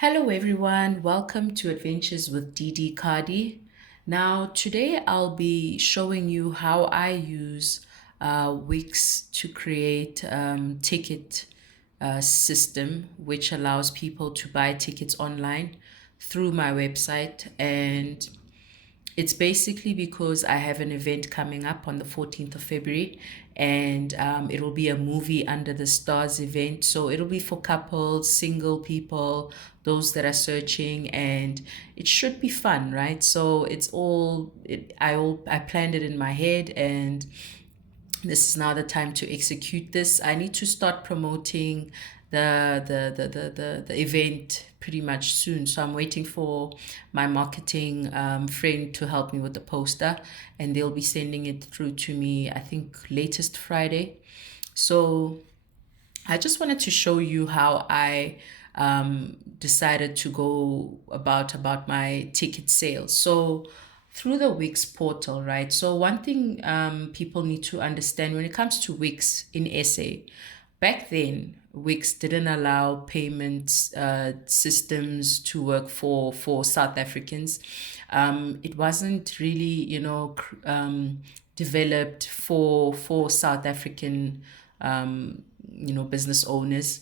Hello, everyone. Welcome to Adventures with Didi Cardi. Now, today I'll be showing you how I use Wix to create ticket system, which allows people to buy tickets online through my website. And it's basically because I have an event coming up on the 14th of February, and it'll be a movie under the stars event. So it'll be for couples, single people, those that are searching, and it should be fun, right? So I planned it in my head, and this is now the time to execute this. I need to start promoting the event pretty much soon. So I'm waiting for my marketing friend to help me with the poster, and they'll be sending it through to me, I think, latest Friday. So I just wanted to show you how I decided to go about my ticket sales. So through the Wix portal, right? So one thing people need to understand when it comes to Wix in SA, back then Wix didn't allow payments systems to work for South Africans. It wasn't really, developed for South African business owners.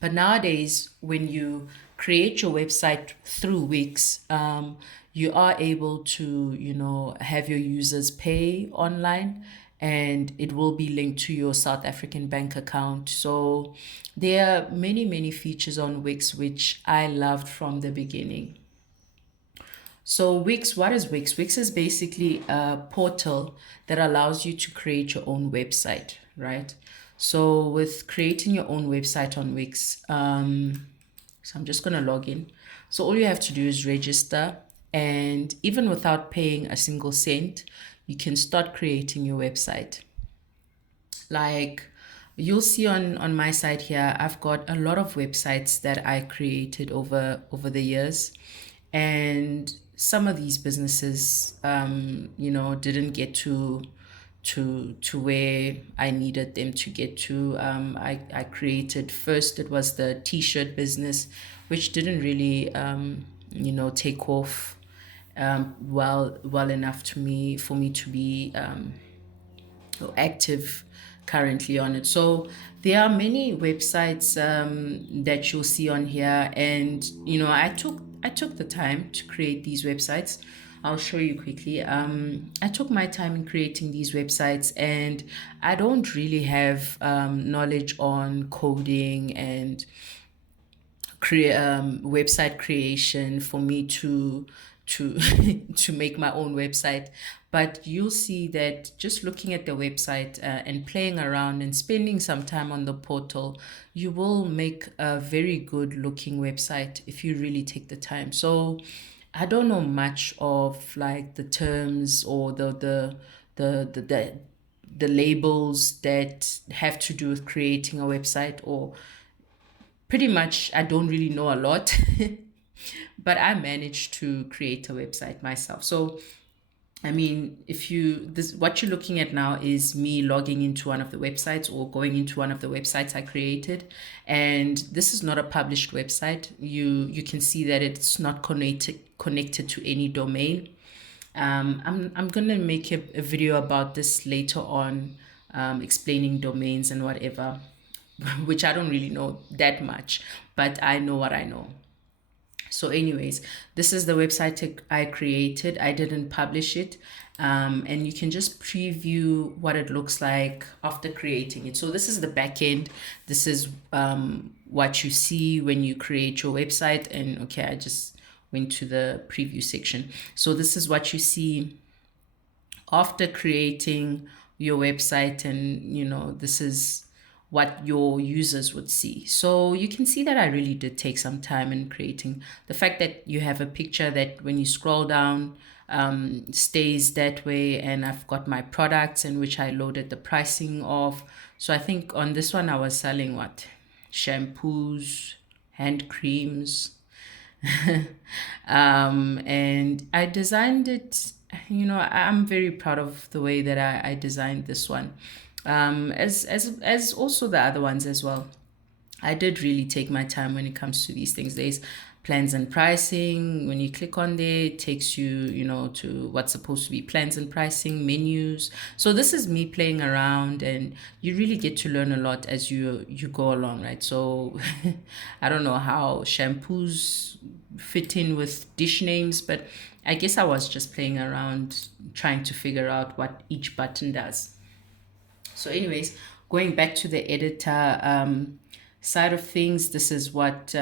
But nowadays, when you create your website through Wix, you are able to, have your users pay online, and it will be linked to your South African bank account. So there are many, many features on Wix which I loved from the beginning. So Wix, what is Wix? Wix is basically a portal that allows you to create your own website, right? So with creating your own website on Wix, so I'm just gonna log in. So all you have to do is register, and even without paying a single cent, you can start creating your website. Like you'll see on my side here, I've got a lot of websites that I created over the years, and some of these businesses didn't get to where I needed them to get to. I created first, it was the t-shirt business, which didn't really take off well enough to me for me to be active currently on it. So there are many websites that you'll see on here, and I took the time to create these websites. I'll show you quickly. I took my time in creating these websites, and I don't really have knowledge on coding and website creation for me to to make my own website. But you'll see that just looking at the website and playing around and spending some time on the portal, you will make a very good looking website if you really take the time. So I don't know much of like the terms or the labels that have to do with creating a website, or pretty much I don't really know a lot, but I managed to create a website myself. So I mean, if you this what you're looking at now is me logging into one of the websites or going into one of the websites I created, and this is not a published website. You can see that it's not connected to any domain. I'm gonna make a video about this later on, explaining domains and whatever, which I don't really know that much, but I know what I know. So, anyways, this is the website I created. I didn't publish it. And you can just preview what it looks like after creating it. So, this is the back end. This is what you see when you create your website. And okay, I just went to the preview section. So, this is what you see after creating your website, and this is what your users would see. So you can see that I really did take some time in creating. The fact that you have a picture that when you scroll down stays that way, and I've got my products in which I loaded the pricing of. So I think on this one I was selling what, shampoos, hand creams, and I designed it. I'm very proud of the way that I designed this one, as also the other ones as well. I did really take my time when it comes to these things. There's plans and pricing. When you click on there, it takes you, to what's supposed to be plans and pricing, menus. So this is me playing around, and you really get to learn a lot as you go along, right? So I don't know how shampoos fit in with dish names, but I guess I was just playing around trying to figure out what each button does. So, anyways, going back to the editor side of things, this is what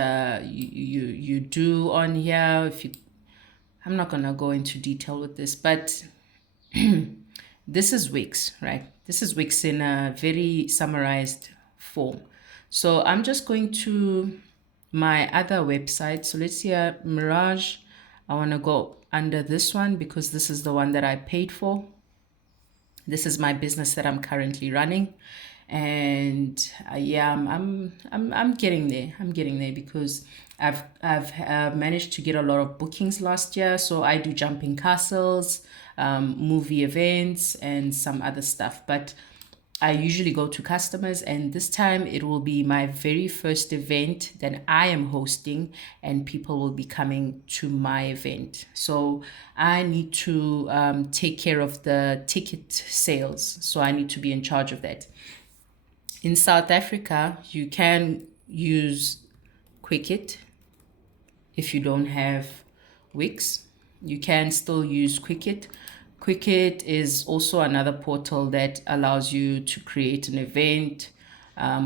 you do on here. If you, I'm not gonna go into detail with this, but this is Wix, right? This is Wix in a very summarized form. So I'm just going to my other website. So let's see, Mirage. I want to go under this one because this is the one that I paid for. This is my business that I'm currently running, and yeah, I'm getting there. I'm getting there because I've managed to get a lot of bookings last year. So I do jumping castles, movie events, and some other stuff. But I usually go to customers, and this time it will be my very first event that I am hosting, and people will be coming to my event. So I need to take care of the ticket sales. So I need to be in charge of that. In South Africa, you can use Quicket if you don't have Wix. You can still use Quicket. Quicket is also another portal that allows you to create an event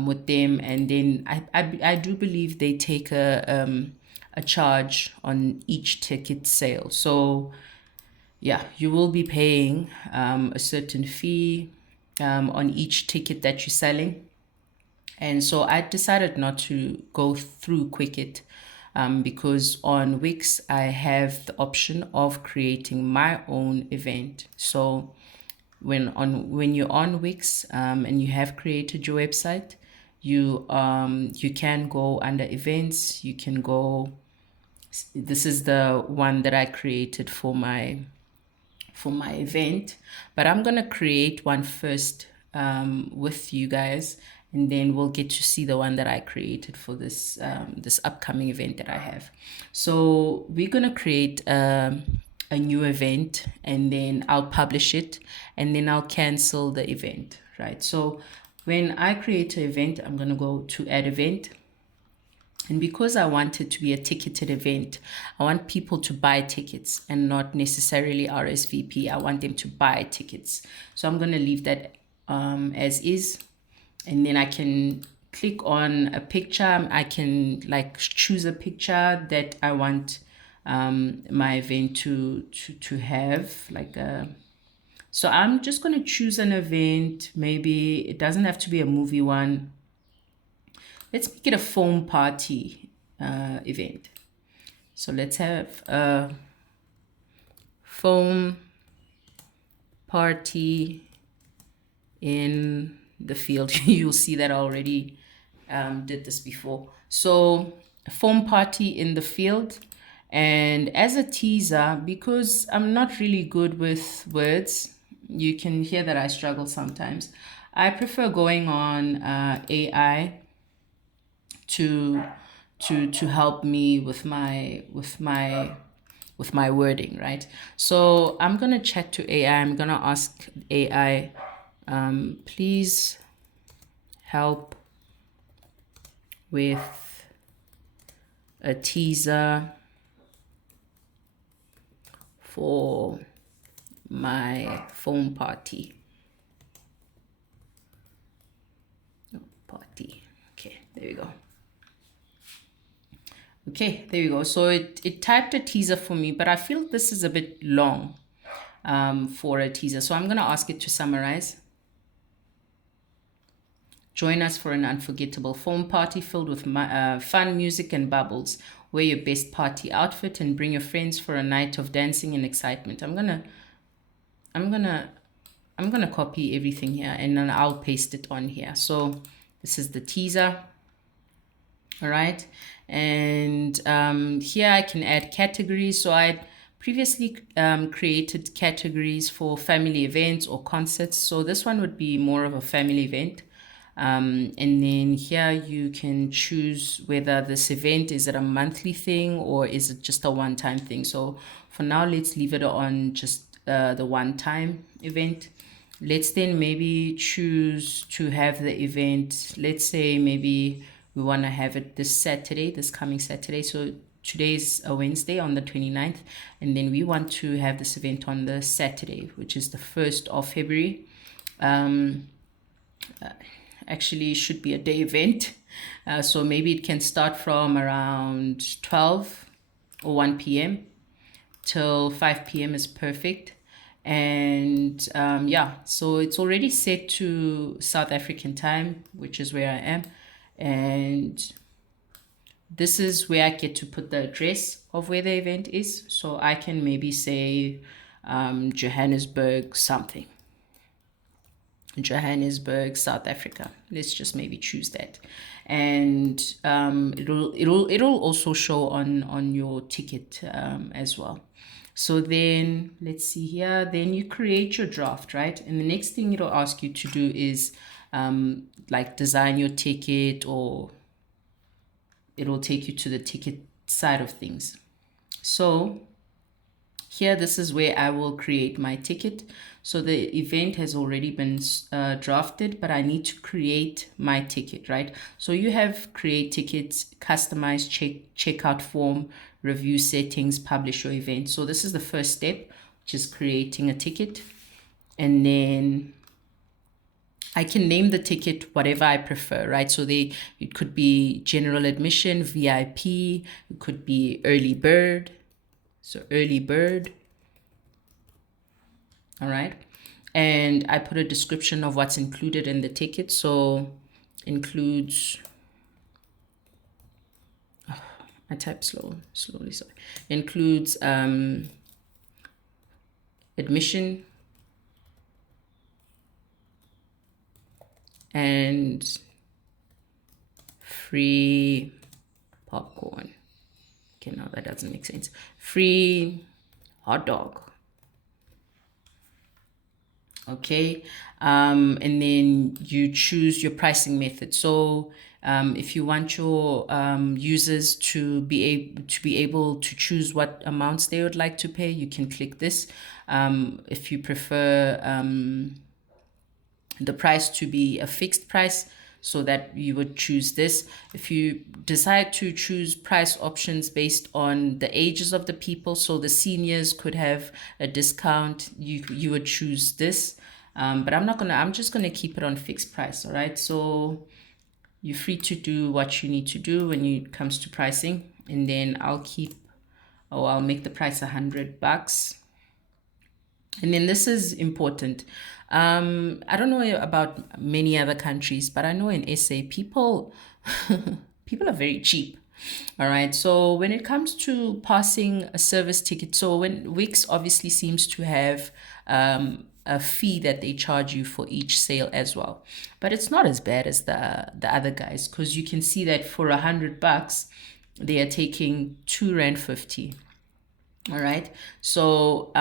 with them, and then I do believe they take a charge on each ticket sale. So yeah, you will be paying a certain fee on each ticket that you're selling. And so I decided not to go through Quicket because on Wix I have the option of creating my own event. So when you're on Wix and you have created your website, you can go under events. You can go. This is the one that I created for my event, but I'm gonna create one first with you guys, and then we'll get to see the one that I created for this upcoming event that I have. So we're gonna create a new event, and then I'll publish it, and then I'll cancel the event, right? So when I create an event, I'm gonna go to add event. And because I want it to be a ticketed event, I want people to buy tickets and not necessarily RSVP. I want them to buy tickets. So I'm going to leave that as is. And then I can click on a picture. I can like choose a picture that I want my event to have, like a. So I'm just going to choose an event. Maybe it doesn't have to be a movie one. Let's make it a foam party event. So let's have a foam party in the field. You'll see that I already did this before. So a foam party in the field. And as a teaser, because I'm not really good with words, you can hear that I struggle sometimes. I prefer going on AI to help me with my wording, right? So I'm gonna chat to AI. I'm gonna ask AI, please help with a teaser for my phone party. Okay, there we go. Okay, there you go. So it typed a teaser for me, but I feel this is a bit long for a teaser. So I'm going to ask it to summarize. Join us for an unforgettable foam party filled with fun music and bubbles. Wear your best party outfit and bring your friends for a night of dancing and excitement. I'm gonna copy everything here, and then I'll paste it on here. So this is the teaser. All right. And here I can add categories. So I previously created categories for family events or concerts. So this one would be more of a family event. And then here you can choose whether this event is it a monthly thing or is it just a one-time thing. So for now, let's leave it on just the one-time event. Let's then maybe choose to have the event. Let's say maybe we want to have it this Saturday, this coming Saturday. So today's a Wednesday on the 29th, and then we want to have this event on the Saturday, which is the 1st of February. Actually should be a day event. So maybe it can start from around 12 or 1 p.m. till 5 p.m. is perfect. And yeah, so it's already set to South African time, which is where I am. And this is where I get to put the address of where the event is. So I can maybe say Johannesburg something. Johannesburg, South Africa. Let's just maybe choose that, and it'll also show on your ticket as well. So then let's see here. Then you create your draft, right? And the next thing it'll ask you to do is like design your ticket, or it'll take you to the ticket side of things. So here, this is where I will create my ticket. So the event has already been drafted, but I need to create my ticket, right? So you have create tickets, customize checkout form, review settings, publish your event. So this is the first step, which is creating a ticket. And then I can name the ticket whatever I prefer, right? So it could be general admission, VIP, it could be early bird. So early bird. All right. And I put a description of what's included in the ticket. So includes, I type slowly, sorry. Includes admission and free popcorn. Okay, no, that doesn't make sense. Free hot dog. Okay, and then you choose your pricing method. So if you want your users to be able to choose what amounts they would like to pay, you can click this. If you prefer the price to be a fixed price, so that you would choose this. If you decide to choose price options based on the ages of the people, so the seniors could have a discount, you would choose this. But I'm just gonna keep it on fixed price, all right? So you're free to do what you need to do when it comes to pricing. And then I'll make the price $100. And then this is important. I don't know about many other countries, but I know in SA people people are very cheap. All right. So when it comes to passing a service ticket, so when Wix obviously seems to have a fee that they charge you for each sale as well, but it's not as bad as the other guys, because you can see that for $100 they are taking R2.50. All right. So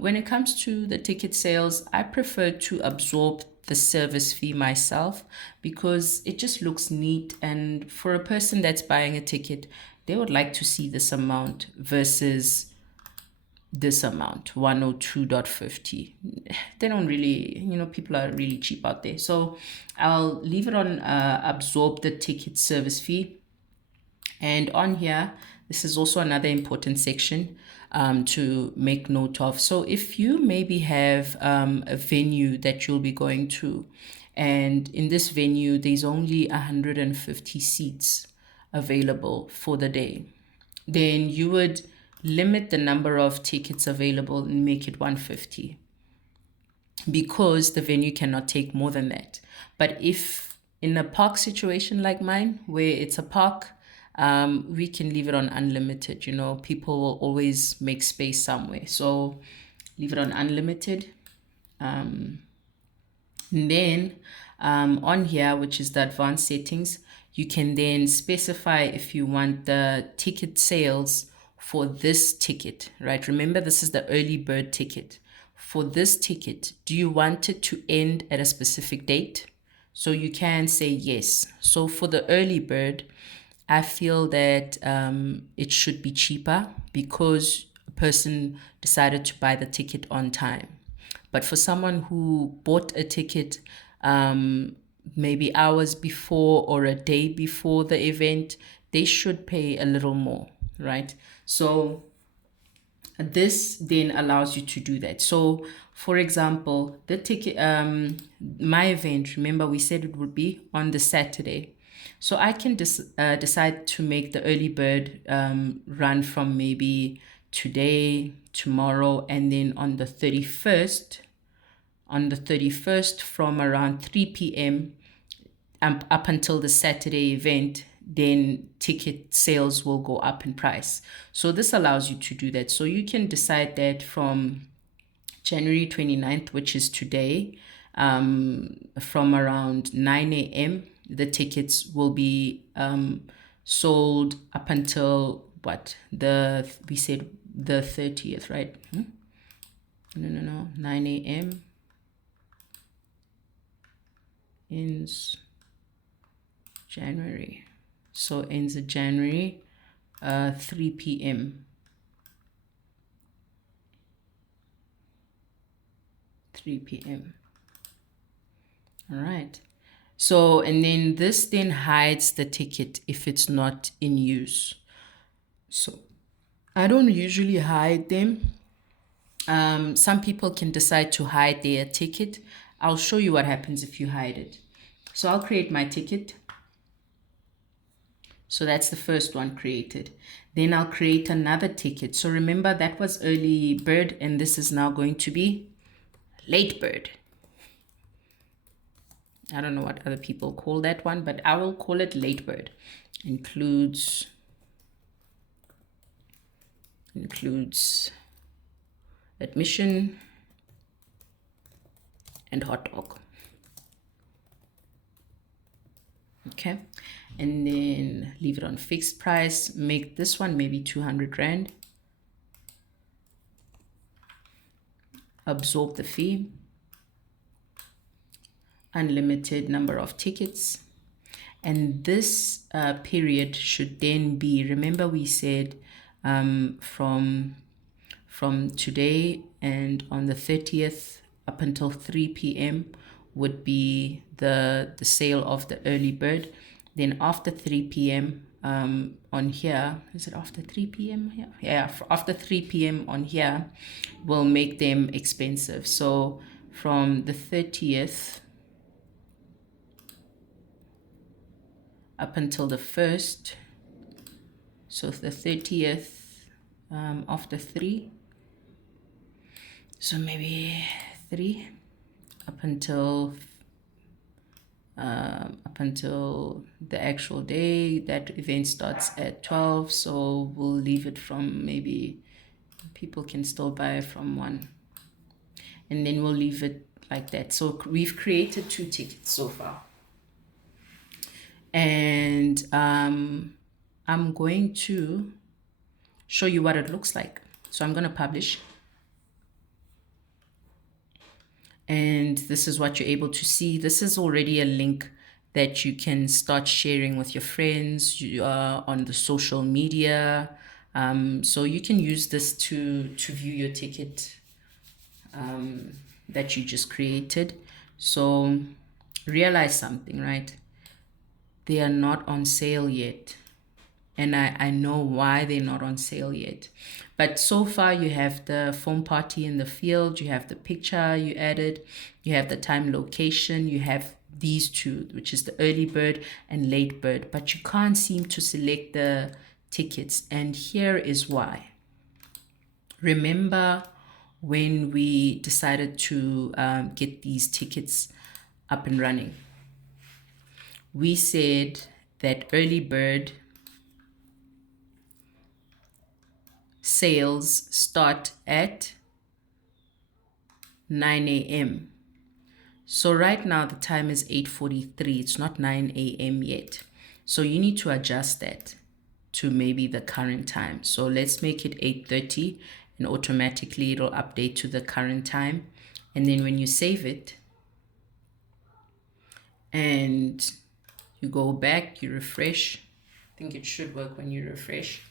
when it comes to the ticket sales, I prefer to absorb the service fee myself, because it just looks neat. And for a person that's buying a ticket, they would like to see this amount versus this amount, 102.50. They don't really, people are really cheap out there. So I'll leave it on absorb the ticket service fee. And on here, this is also another important section to make note of. So if you maybe have a venue that you'll be going to, and in this venue, there's only 150 seats available for the day, then you would limit the number of tickets available and make it 150, because the venue cannot take more than that. But if in a park situation like mine, where it's a park, we can leave it on unlimited. People will always make space somewhere, so leave it on unlimited. And then on here, which is the advanced settings, you can then specify if you want the ticket sales for this ticket, right? Remember, this is the early bird ticket. For this ticket, do you want it to end at a specific date? So you can say yes. So for the early bird, I feel that it should be cheaper because a person decided to buy the ticket on time. But for someone who bought a ticket um, maybe hours before or a day before the event, they should pay a little more, right? So this then allows you to do that. So for example, the ticket my event, remember we said it would be on the Saturday. So I can decide to make the early bird run from maybe today, tomorrow, and then on the 31st, from around 3 p.m. Up until the Saturday event, then ticket sales will go up in price. So this allows you to do that. So you can decide that from January 29th, which is today, from around 9 a.m., the tickets will be sold up until we said the 30th, right? No, 9 a.m. ends January. So ends of January, 3 p.m. 3 p.m. All right. So, and then this then hides the ticket if it's not in use. So I don't usually hide them. Some people can decide to hide their ticket. I'll show you what happens if you hide it. So I'll create my ticket. So that's the first one created. Then I'll create another ticket. So remember that was early bird and this is now going to be late bird. I don't know what other people call that one, but I will call it late bird. Includes admission and hot dog. Okay, and then leave it on fixed price. Make this one maybe 200 Rand. Absorb the fee. Unlimited number of tickets. And this period should then be, remember we said from today and on the 30th up until 3 p.m. would be the sale of the early bird. Then after 3 p.m. On here, is it after 3 p.m. here? Yeah, after 3 p.m. on here, will make them expensive. So from the 30th up until the 1st, so the 30th after 3, so maybe 3 up until the actual day. That event starts at 12, so we'll leave it from, maybe people can still buy from 1, and then we'll leave it like that. So we've created 2 tickets so far, and I'm going to show you what it looks like. So I'm going to publish, and this is what you're able to see. This is already a link that you can start sharing with your friends on the social media. So you can use this to view your ticket that you just created. So realize something, right? They are not on sale yet. And I know why they're not on sale yet. But so far you have the foam party in the field, you have the picture you added, you have the time, location, you have these 2, which is the early bird and late bird, but you can't seem to select the tickets. And here is why. Remember when we decided to get these tickets up and running, we said that early bird sales start at 9 a.m. So right now the time is 8:43. It's not 9 a.m. yet. So you need to adjust that to maybe the current time. So let's make it 8:30, and automatically it'll update to the current time. And then when you save it and you go back, you refresh. I think it should work when you refresh.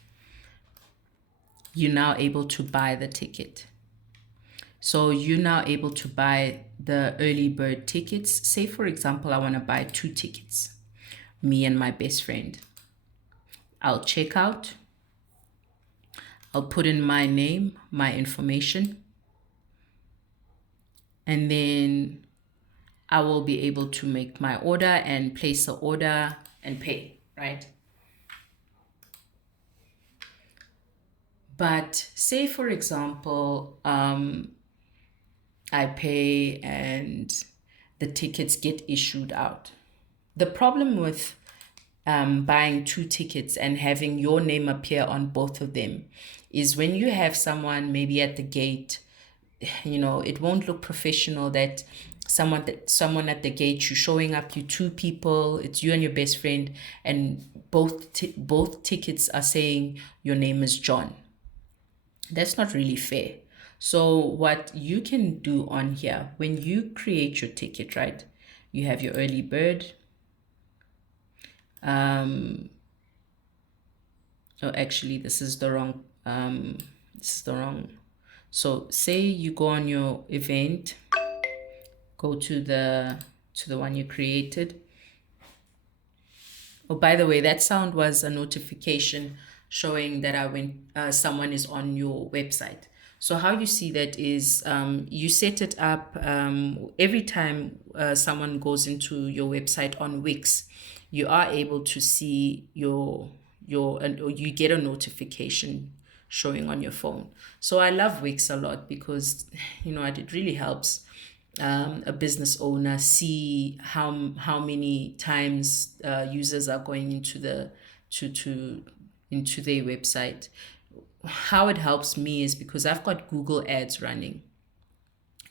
You're now able to buy the ticket. So you're now able to buy the early bird tickets. Say, for example, I want to buy 2 tickets, me and my best friend. I'll check out. I'll put in my name, my information, and then I will be able to make my order and place the order and pay, right? But say, for example, I pay and the tickets get issued out. The problem with buying 2 tickets and having your name appear on both of them is when you have someone maybe at the gate, it won't look professional that someone at the gate, you're showing up, you 2 people, it's you and your best friend, and both tickets are saying your name is John. That's not really fair. So what you can do on here, when you create your ticket, right? You have your early bird. Oh, actually, this is the wrong. So say you go on your event, go to the one you created. Oh, by the way, that sound was a notification showing that someone is on your website. So how you see that is you set it up every time someone goes into your website on Wix, you are able to see or you get a notification showing on your phone. So I love Wix a lot because it really helps a business owner see how many times users are going into into their website. How it helps me is because I've got Google Ads running,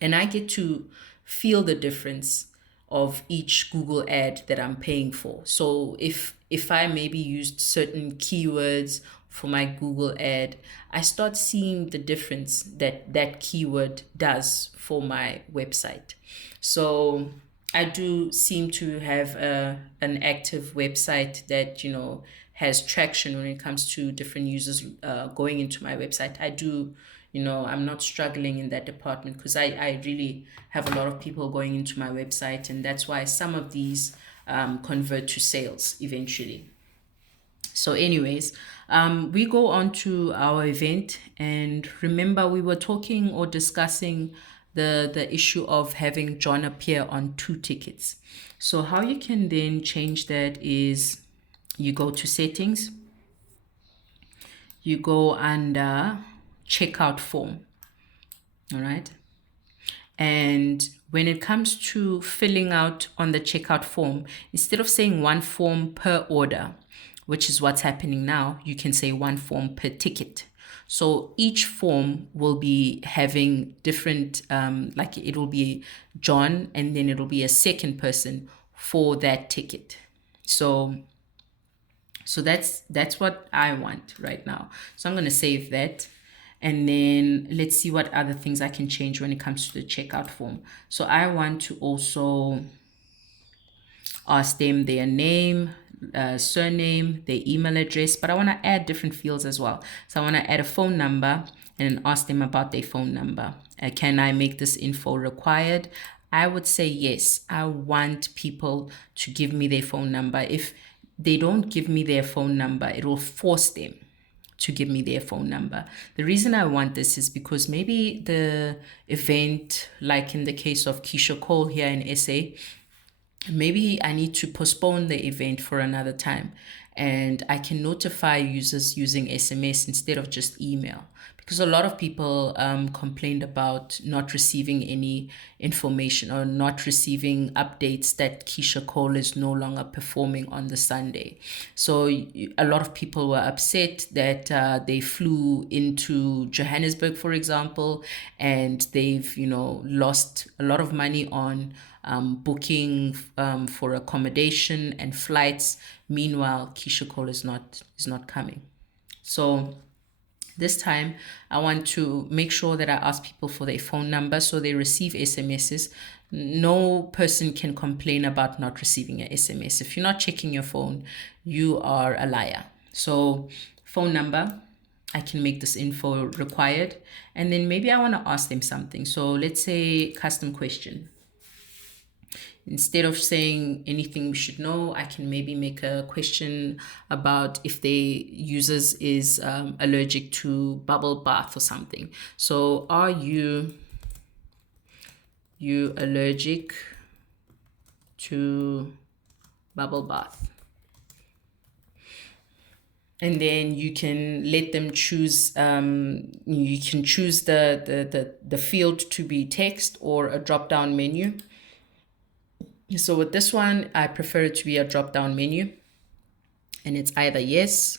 and I get to feel the difference of each Google ad that I'm paying for. So if I maybe used certain keywords for my Google ad, I start seeing the difference that keyword does for my website. So I do seem to have an active website that has traction when it comes to different users going into my website. I do, I'm not struggling in that department because I really have a lot of people going into my website, and that's why some of these convert to sales eventually. So anyways, we go on to our event, and remember we were talking or discussing the issue of having John appear on 2 tickets. So how you can then change that is you go to settings, you go under checkout form, all right? And when it comes to filling out on the checkout form, instead of saying 1 form per order, which is what's happening now, you can say 1 form per ticket. So each form will be having different, like it will be John, and then it'll be a second person for that ticket. So that's what I want right now. So I'm going to save that. And then let's see what other things I can change when it comes to the checkout form. So I want to also ask them their name, surname, their email address, but I want to add different fields as well. So I want to add a phone number and ask them about their phone number. Can I make this info required? I would say yes. I want people to give me their phone number. If they don't give me their phone number, it will force them to give me their phone number. The reason I want this is because maybe the event, like in the case of Keisha Cole here in SA, maybe I need to postpone the event for another time, and I can notify users using SMS instead of just email, because a lot of people complained about not receiving any information or not receiving updates that Keisha Cole is no longer performing on the Sunday. So a lot of people were upset that they flew into Johannesburg, for example, and they've lost a lot of money on booking for accommodation and flights. Meanwhile, Keisha Cole is not coming. So This time, I want to make sure that I ask people for their phone number so they receive SMSs. No person can complain about not receiving an SMS. If you're not checking your phone, you are a liar. So, phone number, I can make this info required. And then maybe I want to ask them something. So, let's say custom question. Instead of saying anything we should know, I can maybe make a question about if their users is allergic to bubble bath or something. So are you allergic to bubble bath? And then you can let them choose, you can choose the field to be text or a drop-down menu. So with this one, I prefer it to be a drop-down menu, and it's either yes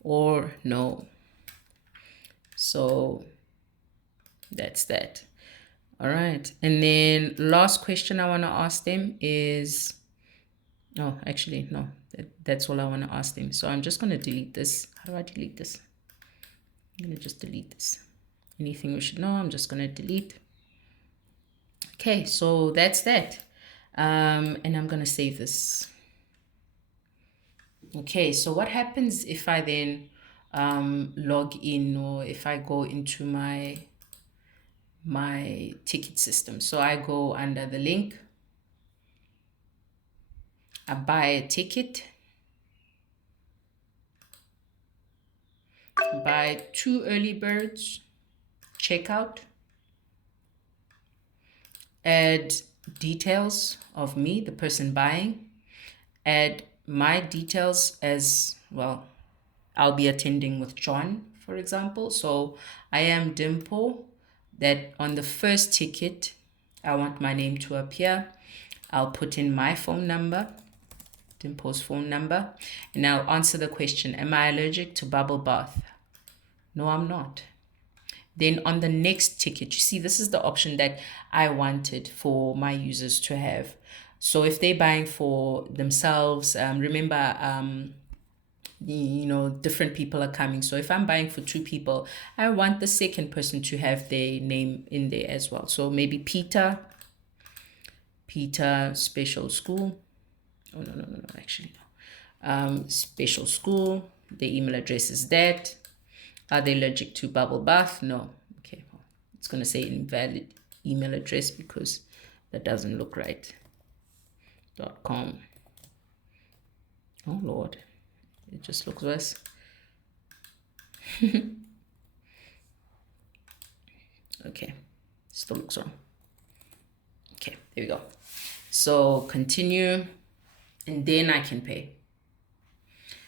or no. So that's that. All right. And then last question I want to ask them is, oh, actually, no, that's all I want to ask them. So I'm just going to delete this. How do I delete this? I'm going to just delete this. Anything we should know, I'm just going to delete. Okay, so that's that. And I'm going to save this. Okay, so what happens if I then log in, or if I go into my ticket system? So I go under the link, I buy a ticket, buy 2 early birds, checkout, add details of me, the person buying, add my details as well. I'll be attending with John, for example. So I am Dimple, that on the first ticket, I want my name to appear. I'll put in my phone number, Dimple's phone number, and I'll answer the question, am I allergic to bubble bath? No, I'm not. Then on the next ticket, you see, this is the option that I wanted for my users to have. So if they're buying for themselves, remember, different people are coming. So if I'm buying for 2 people, I want the second person to have their name in there as well. So maybe Peter Special School. Oh, no, actually, no. Special School. The email address is that. Are they allergic to bubble bath? No. Okay, well, it's going to say invalid email address because that doesn't look right. .com. Oh, Lord. It just looks worse. Okay, still looks wrong. Okay, there we go. So continue, and then I can pay.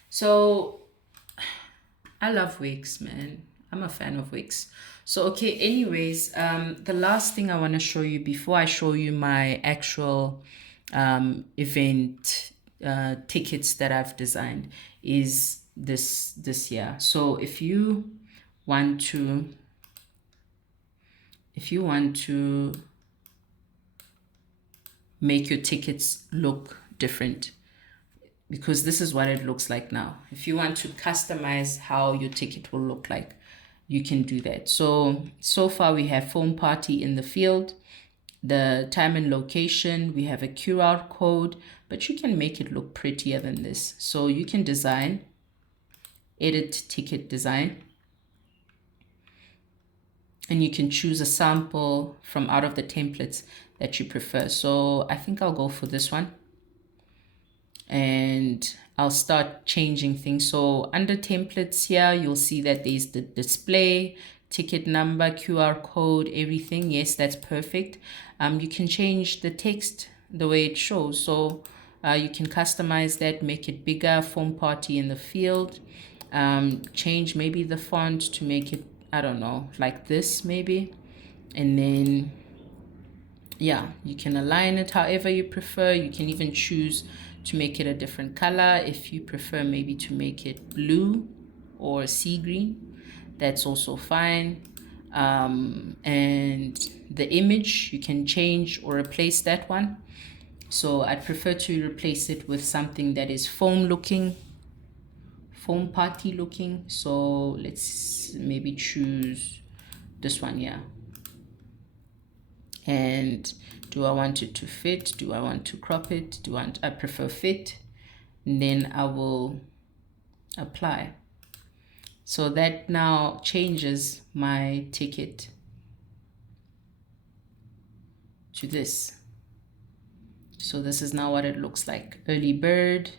So I love Wix, man. I'm a fan of Wix. So, okay, anyways, the last thing I want to show you before I show you my actual event tickets that I've designed is this here. So if you want to make your tickets look different, because this is what it looks like now. If you want to customize how your ticket will look like, you can do that. So far we have phone party in the field, the time and location, we have a QR code, but you can make it look prettier than this. So you can design, edit ticket design, and you can choose a sample from out of the templates that you prefer. So I think I'll go for this one, and I'll start changing things. So under templates here, you'll see that there's the display, ticket number, QR code, everything. Yes, that's perfect. You can change the text the way it shows. So you can customize that, make it bigger, phone party in the field, change maybe the font to make it, I don't know, like this maybe. And then, yeah, you can align it however you prefer. You can even choose to make it a different color. If you prefer maybe to make it blue or sea green, that's also fine. And the image, you can change or replace that one. So I'd prefer to replace it with something that is foam foam party looking. So let's maybe choose this one here. And do I want it to fit? Do I want to crop it? I prefer fit? And then I will apply. So that now changes my ticket to this. So this is now what it looks like. Early bird.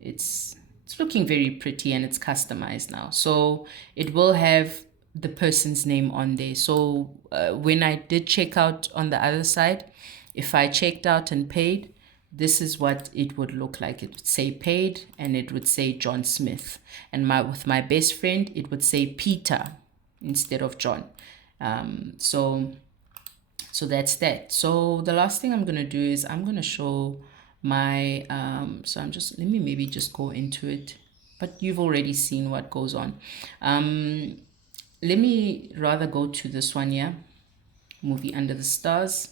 It's looking very pretty and it's customized now. So it will have the person's name on there. So when I did check out on the other side, if I checked out and paid, this is what it would look like. It would say paid and it would say John Smith. And with my best friend, it would say Peter instead of John. So that's that. So the last thing I'm going to do is I'm going to show my, so let me maybe just go into it, but you've already seen what goes on. Let me rather go to this one here, Movie Under the Stars.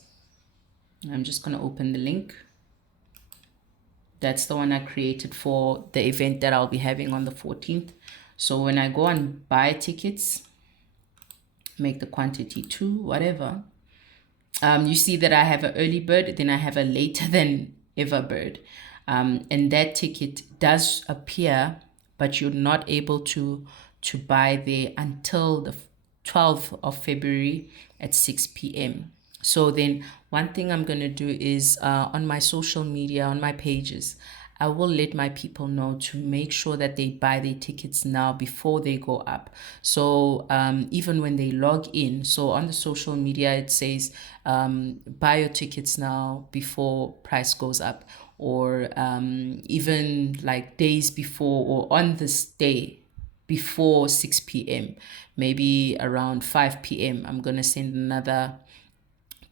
I'm just going to open the link. That's the one I created for the event that I'll be having on the 14th. So when I go and buy tickets, make the quantity 2, whatever. You see that I have an early bird, then I have a later than ever bird. And that ticket does appear, but you're not able to buy there until the 12th of February at 6 p.m. So then one thing I'm going to do is on my social media, on my pages, I will let my people know to make sure that they buy their tickets now before they go up. So even when they log in, so on the social media, it says buy your tickets now before price goes up, or even like days before or on this day before 6 p.m. Maybe around 5 p.m. I'm going to send another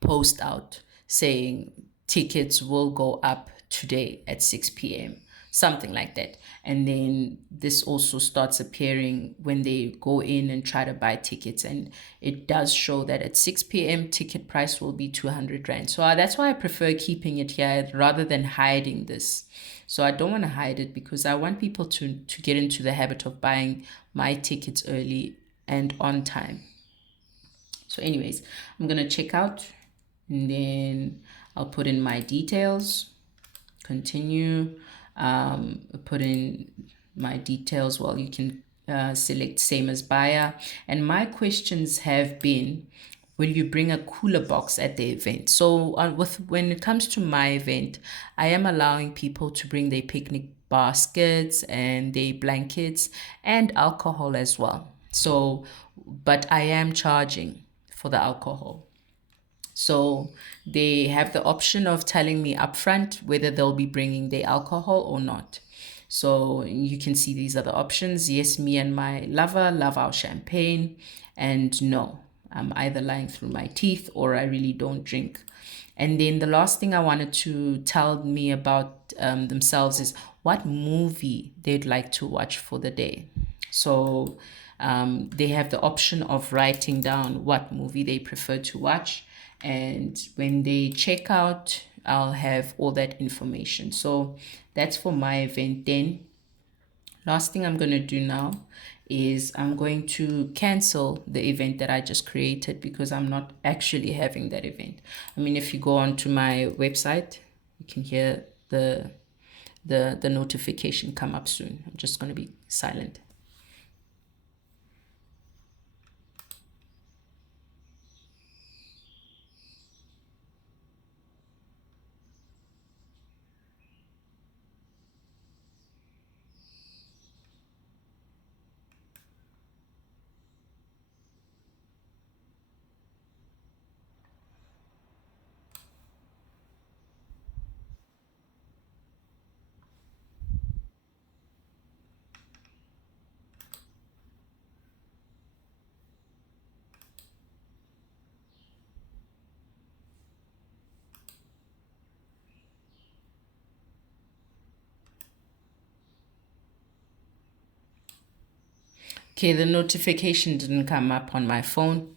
post out saying tickets will go up today at 6 p.m. something like that. And then this also starts appearing when they go in and try to buy tickets, and it does show that at 6 p.m. ticket price will be 200 rand. So that's why I prefer keeping it here rather than hiding this. So I don't want to hide it because I want people to get into the habit of buying my tickets early and on time. So anyways, I'm going to check out and then I'll put in my details, continue, put in my details. Well, you can select same as buyer. And my questions have been, will you bring a cooler box at the event? So when it comes to my event, I am allowing people to bring their picnic baskets and their blankets and alcohol as well. So, but I am charging for the alcohol. So they have the option of telling me upfront whether they'll be bringing their alcohol or not. So you can see these are the options. Yes, me and my lover love our champagne. And no, I'm either lying through my teeth or I really don't drink. And then the last thing I wanted to tell me about themselves is what movie they'd like to watch for the day. So they have the option of writing down what movie they prefer to watch. And when they check out, I'll have all that information. So that's for my event. Then last thing I'm going to do now is I'm going to cancel the event that I just created because I'm not actually having that event. I mean, if you go onto my website, you can hear the notification come up soon. I'm just going to be silent. Okay, the notification didn't come up on my phone.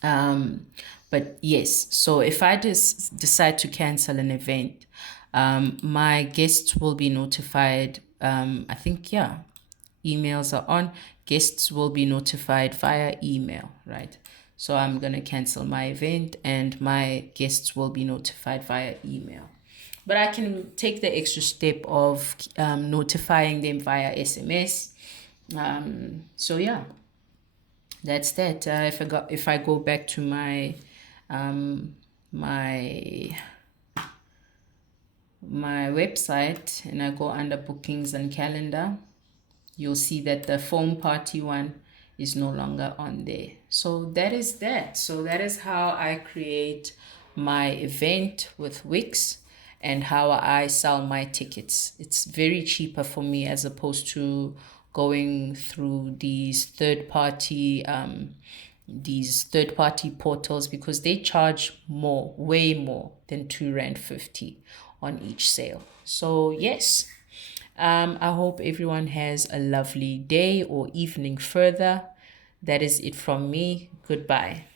But yes, so if I just decide to cancel an event, my guests will be notified. I think, yeah, emails are on, guests will be notified via email, right? So I'm going to cancel my event and my guests will be notified via email. But I can take the extra step of notifying them via SMS. So yeah, that's that. If I go back to my my my website and I go under bookings and calendar, you'll see that the foam party one is no longer on there. So that is that. So that is how I create my event with Wix and how I sell my tickets. It's very cheaper for me as opposed to going through these third party portals, because they charge more, way more than R2.50 on each sale. So yes, I hope everyone has a lovely day or evening further. That is it from me. Goodbye.